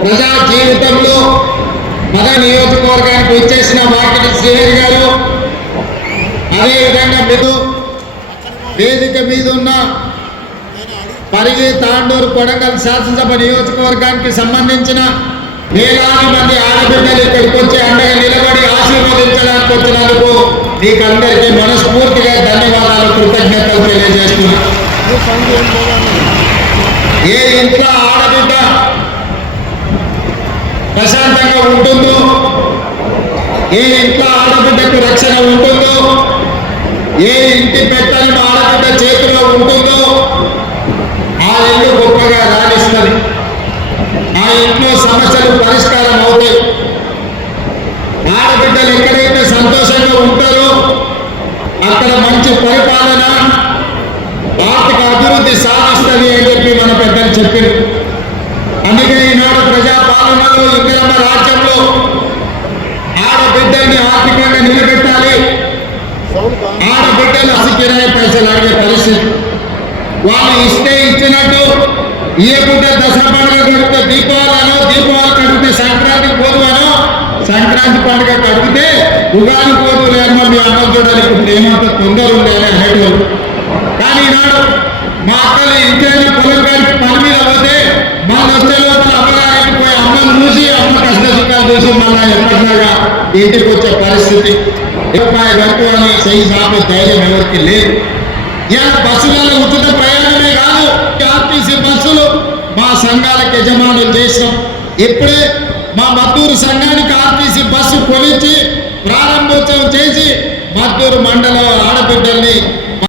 ప్రజా జీవితంలో మగ నియోజకవర్గానికి వచ్చేసిన వాకిటి శ్రీహరి గారు అదేవిధంగా మీకు వేదిక మీద ఉన్న పరిగి తాండూరు కొడంగల్ శాసనసభ నియోజకవర్గానికి సంబంధించిన వేలాది మంది ఆడబిడ్డలు ఇక్కడికి వచ్చి అండగా నిలబడి ఆశీర్వదించడానికి వచ్చినందుకు మీకు అందరికీ మనస్ఫూర్తిగా ధన్యవాదాలు కృతజ్ఞతలు తెలియజేస్తున్నా. ఏ ఇంట్లో ఆడబిడ్డ ప్రశాంతంగా ఉంటుందో? ఏ ఇంట్లో ఆడబిడ్డకు రక్షణ ఉంటుందో? ఏ ఇంటి పెట్టని ఆడబిడ్డ చేతిలో ఉంటుందో? ఆ ఇల్లు గొప్పగా రాణిస్తుంది. ఆ ఇంట్లో సమస్యలు పరిష్కారం అవుతాయి. ఆడబిడ్డలు ఎక్కడైతే సంతోషంగా ఉంటారో అక్కడ మంచి పరిపాలన ఆడబిడ్డలు అసికిరాయి పైసలు అడిగే పరిస్థితి. వాళ్ళు ఇస్తే ఇచ్చినట్టు ఇవ్వకుంటే దసరా పండుగ కడిగితే దీపావళినో దీపావళి కడిగితే సంక్రాంతి పోదువనో సంక్రాంతి పండుగ కడిగితే ఉగాది పోదు లేమో మీ అన్నం చూడాలి ఇప్పుడు ఏమంత తొందర ఉంది అని అనేటోళ్ళు. కానీ ఈనాడు మా అక్కలు ఇంకేమైనా పొలం గారికి పని మీద పోతే మన వచ్చే లోపల అమ్మగారికి పోయి అమ్మను చూసి అమ్మ కష్ట సుఖాలు చూసి మళ్ళీ ఎప్పటిలాగా ఇంటికి వచ్చే పరిస్థితి. రూపాయి వరకు అని చెయ్యి సాపే ధైర్యం ఎవరికి లేదు. ఇలా బస్సులలో ఉచిత ప్రయాణమే కాదు ఆర్టీసీ బస్సులు మా సంఘాలకు యజమానులు చేసినాం. ఇప్పుడే మా మద్దూరు సంఘానికి ఆర్టీసీ బస్సు కొనిచ్చి ప్రారంభోత్సవం చేసి మద్దూరు మండలం ఆడబిడ్డల్ని